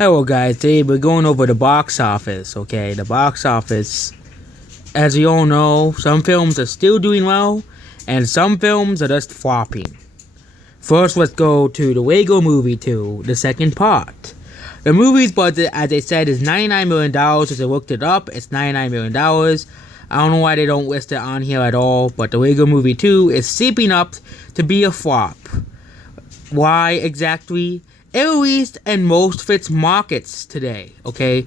Hello guys, today we're going over the box office, okay? The box office, as you all know, some films are still doing well, and some films are just flopping. First, let's go to the Lego Movie 2, the second part. The movie's budget, as they said, is $99 million. As I looked it up, it's $99 million. I don't know why they don't list it on here at all, but the Lego Movie 2 is shaping up to be a flop. Why exactly? It released in most of its markets today, okay?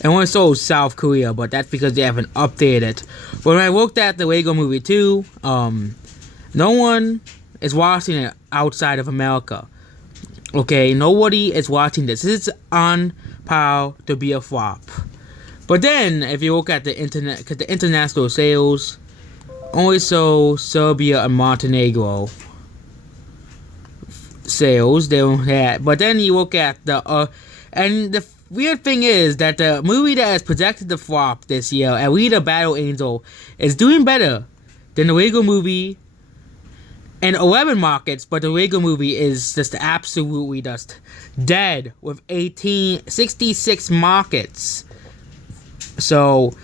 And one sold South Korea, but that's because they haven't updated it. When I looked at the Lego Movie 2, no one is watching it outside of America. Okay, nobody is watching this. This is on par to be a flop. But then, if you look at the internet, because the international sales only sold Serbia and Montenegro sales. They don't have, but then you look at the and the weird thing is that the movie that is projected to flop this year, Alita Battle Angel, is doing better than the Lego Movie in 11 markets, but the Lego Movie is just absolutely just dead with 66 markets. So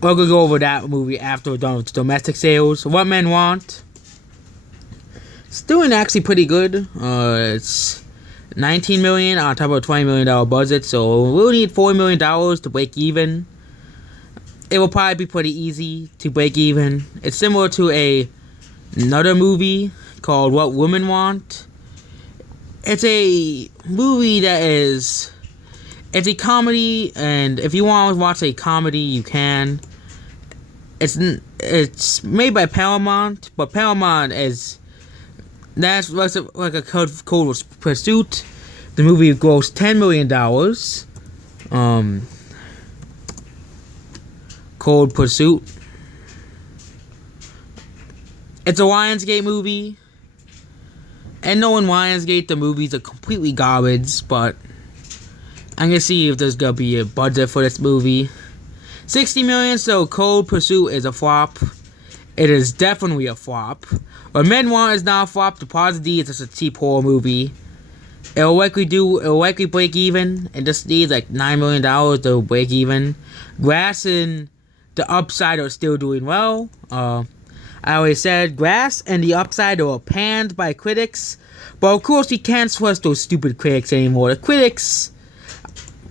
we're gonna go over that movie after we're done with domestic sales. What Men Want. It's doing actually pretty good. It's $19 million on top of a $20 million budget, so we'll need $4 million to break even. It will probably be pretty easy to break even. It's similar to another movie called What Women Want. It's a movie that is... It's a comedy, and if you want to watch a comedy, you can. It's made by Paramount, but Paramount is... That's like a Cold Pursuit. The movie grossed $10 million. Cold Pursuit. It's a Lionsgate movie. And knowing Lionsgate, the movies are completely garbage, but I'm gonna see if there's gonna be a budget for this movie. $60 million, so Cold Pursuit is a flop. It is definitely a flop. What Men Want is not a flop. The Deposit D is just a cheap horror movie. It'll likely break even. It just needs like $9 million to break even. Grass and The Upside are still doing well. I always said Grass and The Upside are panned by critics. But of course you can't trust those stupid critics anymore. The critics,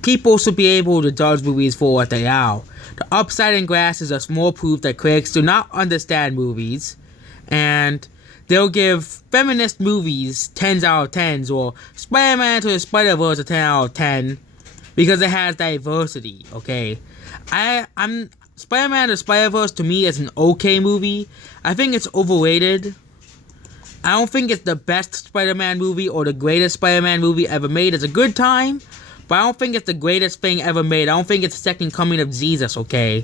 people should be able to judge movies for what they are. The Upside and Grass is just more proof that critics do not understand movies. And they'll give feminist movies 10s out of 10s, or Spider-Man to the Spider-Verse a 10 out of 10 because it has diversity, okay? I'm Spider-Man to Spider-Verse to me is an okay movie. I think it's overrated. I don't think it's the best Spider-Man movie or the greatest Spider-Man movie ever made. It's a good time, but I don't think it's the greatest thing ever made. I don't think it's the second coming of Jesus, okay?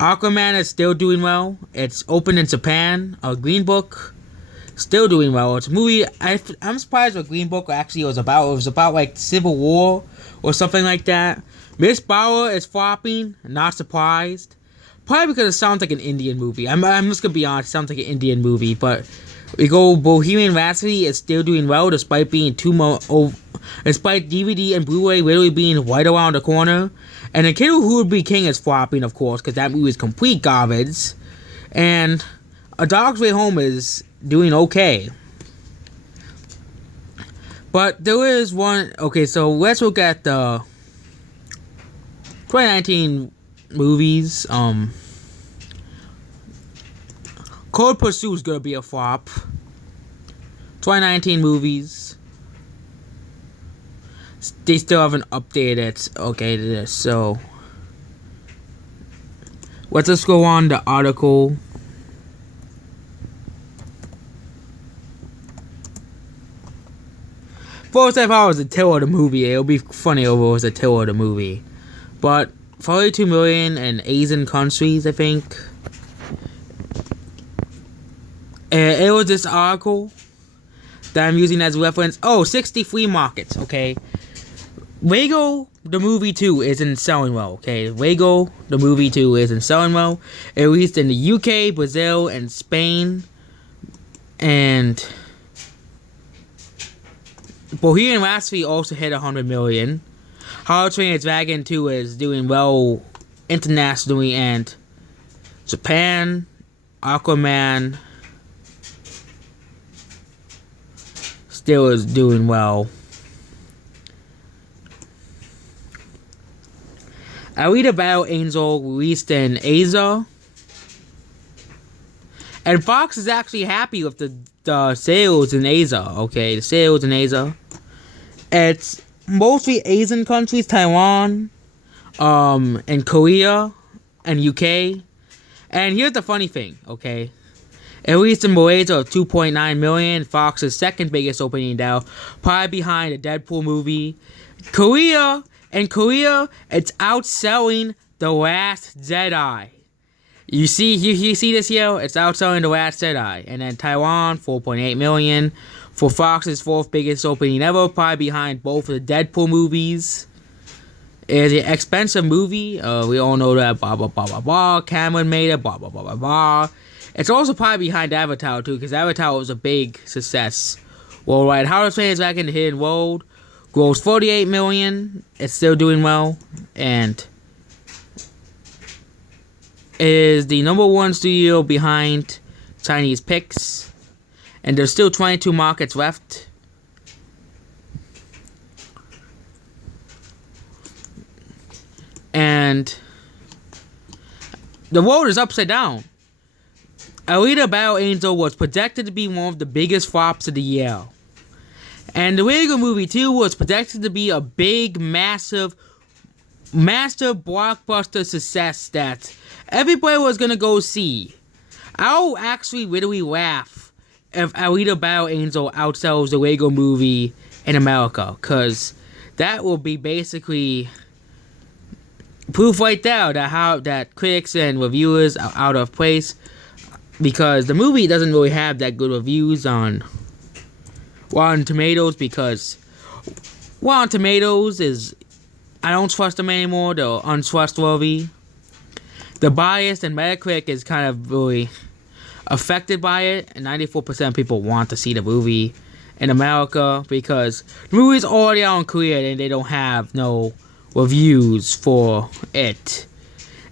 Aquaman is still doing well. It's open in Japan. Green Book, still doing well. It's a movie. I'm surprised what Green Book actually was about. It was about like Civil War or something like that. Miss Bauer is flopping. Not surprised. Probably because it sounds like an Indian movie. I'm just gonna be honest. It sounds like an Indian movie. But we go Bohemian Rhapsody is still doing well despite being despite DVD and Blu-ray literally being right around the corner. And The Kid Who Would Be King is flopping, of course, because that movie is complete garbage. And A Dog's Way Home is doing okay. But there is one... Okay, so let's look at the 2019 movies. Cold Pursuit is going to be a flop. 2019 movies. They still haven't updated it. Okay, to this. So let's just go on the article. First, if I was a tail of the movie, it would be funny if it was a tail of the movie. But 42 million in Asian countries, I think. It was this article that I'm using as a reference. Oh, 63 markets, okay. Lego, the movie 2, isn't selling well, okay? Lego, the movie 2, isn't selling well. It released in the UK, Brazil, and Spain. And Bohemian Rhapsody also hit 100 million. How to Train Your Dragon 2 is doing well internationally, and Japan, Aquaman still is doing well. Alita Battle Angel released in Asia, and Fox is actually happy with the sales in Asia. Okay, the sales in Asia. It's mostly Asian countries, Taiwan, and Korea, and UK. And here's the funny thing, okay? It released in Malaysia of 2.9 million, Fox's second biggest opening now, probably behind the Deadpool movie. In Korea, it's outselling The Last Jedi. You see this here? It's outselling The Last Jedi. And then Taiwan, 4.8 million. For Fox's fourth biggest opening ever, probably behind both of the Deadpool movies. It's an expensive movie. We all know that. Blah, blah, blah, blah, blah. Cameron made it. Blah, blah, blah, blah, blah. It's also probably behind Avatar, too, because Avatar was a big success worldwide. How to Train Your Dragon: The Hidden World grows 48 million. It's still doing well. And is the number one studio behind Chinese Pix. And there's still 22 markets left. And the world is upside down. Alita Battle Angel was projected to be one of the biggest flops of the year. And the Lego Movie 2 was projected to be a big, massive blockbuster success that everybody was going to go see. I'll actually literally laugh if Alita Battle Angel outsells the Lego Movie in America, because that will be basically proof right there that critics and reviewers are out of place, because the movie doesn't really have that good reviews on Rotten Tomatoes, because Rotten Tomatoes is, I don't trust them anymore. They're untrustworthy. The bias and Metacritic is kind of really affected by it, and 94% of people want to see the movie in America because the movie's already out in Korea and they don't have no reviews for it.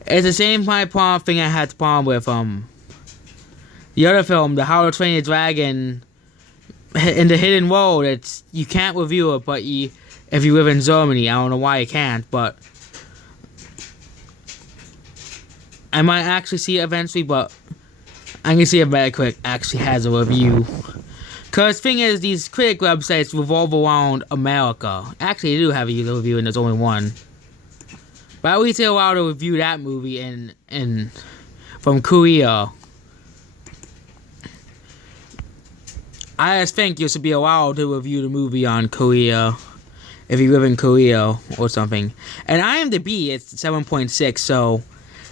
It's the same kind of problem thing I had the problem with the other film, the How to Train Your Dragon in the Hidden World. It's, you can't review it, but if you live in Germany, I don't know why you can't, but I might actually see it eventually, but I can see if Metacritic actually has a review. Because the thing is, these critic websites revolve around America. Actually, they do have a review, and there's only one. But at least they're allowed to review that movie from Korea. I just think you should be allowed to review the movie on Korea if you live in Korea or something. And IMDb, it's 7.6, so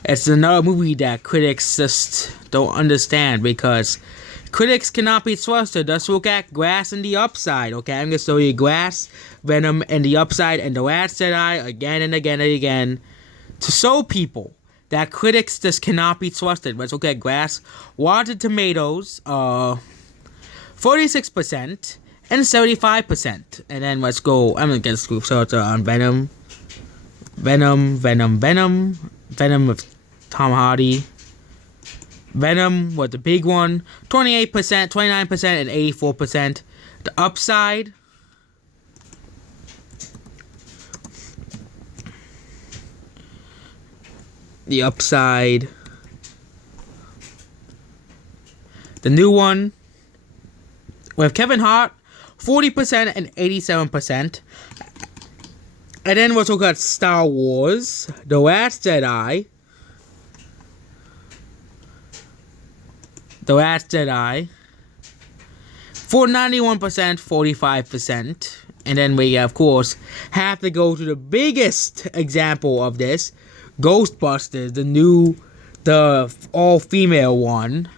it's another movie that critics just don't understand, because critics cannot be trusted. Just look at Glass and the Upside, okay? I'm going to show you Glass, Venom, and the Upside, and The Last Jedi again and again and again to show people that critics just cannot be trusted. Let's look at Glass. Rotten Tomatoes, 46% and 75%. And then let's go, I'm going to get a scoop filter on Venom. Venom with Tom Hardy. Venom was the big one. 28%, 29%, and 84%. The Upside. The Upside. The new one with Kevin Hart, 40% and 87%. And then we'll talk about Star Wars, The Last Jedi. The Last Jedi. For 91%, 45%. And then we, of course, have to go to the biggest example of this. Ghostbusters, the all-female one.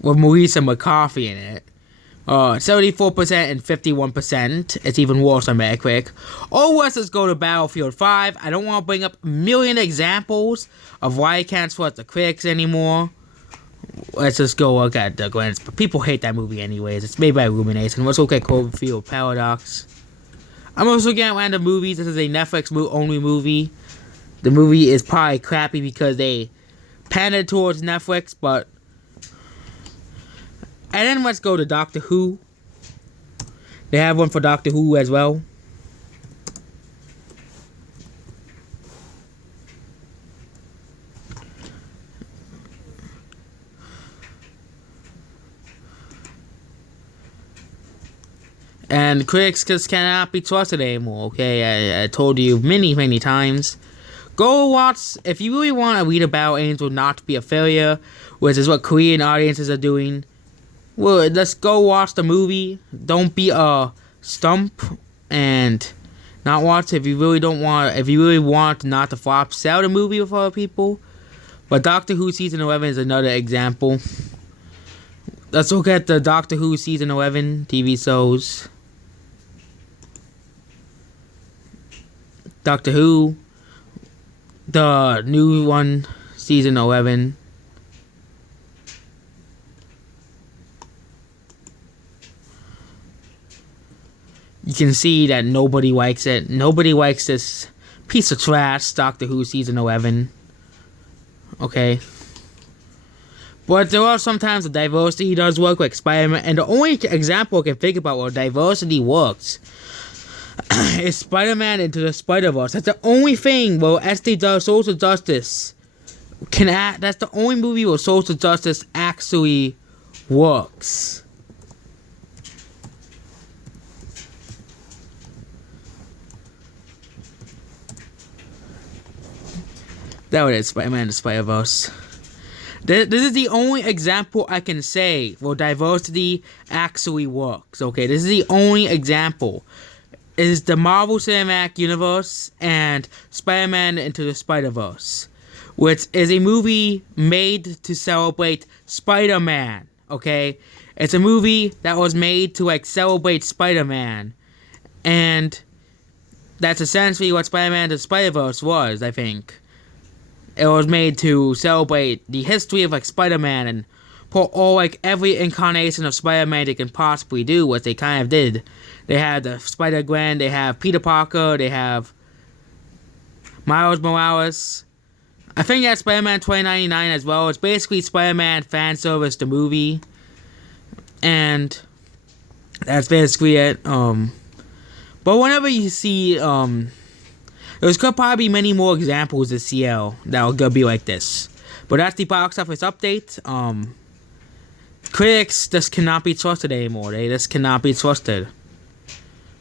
With Melissa McCarthy in it. 74% and 51%. It's even worse on Metacritic. Or let's go to Battlefield 5. I don't want to bring up a million examples of why I can't trust the critics anymore. Let's just go look at the glance. But people hate that movie anyways. It's made by Illumination. Let's look at Cloverfield Paradox. I'm also getting random movies. This is a Netflix only movie. The movie is probably crappy because they pandered towards Netflix, but... And then let's go to Doctor Who. They have one for Doctor Who as well. And critics just cannot be trusted anymore, okay? I told you many times. Go watch, if you really want to read about Angel not to be a failure, which is what Korean audiences are doing, well, just go watch the movie. Don't be a stump and not watch it if you really want not to flop, sell the movie with other people. But Doctor Who Season 11 is another example. Let's look at the Doctor Who Season 11 TV shows. Doctor Who, the new one, Season 11. You can see that nobody likes it. Nobody likes this piece of trash, Doctor Who Season 11. Okay. But there are sometimes the diversity does work, like Spider-Man. And the only example I can think about where diversity works is Spider-Man Into the Spider-Verse. That's the only thing where SD does social justice can act. That's the only movie where social justice actually works. That was it, Spider-Man Into the Spider-Verse. This is the only example I can say where diversity actually works. Okay, this is the only example. Is the Marvel Cinematic Universe and Spider-Man Into the Spider-Verse, which is a movie made to celebrate Spider-Man, okay? It's a movie that was made to, like, celebrate Spider-Man, and that's essentially what Spider-Man Into the Spider-Verse was, I think. It was made to celebrate the history of, like, Spider-Man and put all, like, every incarnation of Spider-Man they can possibly do, what they kind of did. They had the Spider-Gwen, they have Peter Parker, they have Miles Morales. I think that's Spider-Man 2099 as well. It's basically Spider-Man fan service, the movie. And that's basically it. But whenever you see, there's could probably be many more examples this year that are gonna be like this. But that's the box office update. Critics just cannot be trusted anymore. They just cannot be trusted.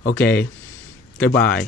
Okay, goodbye.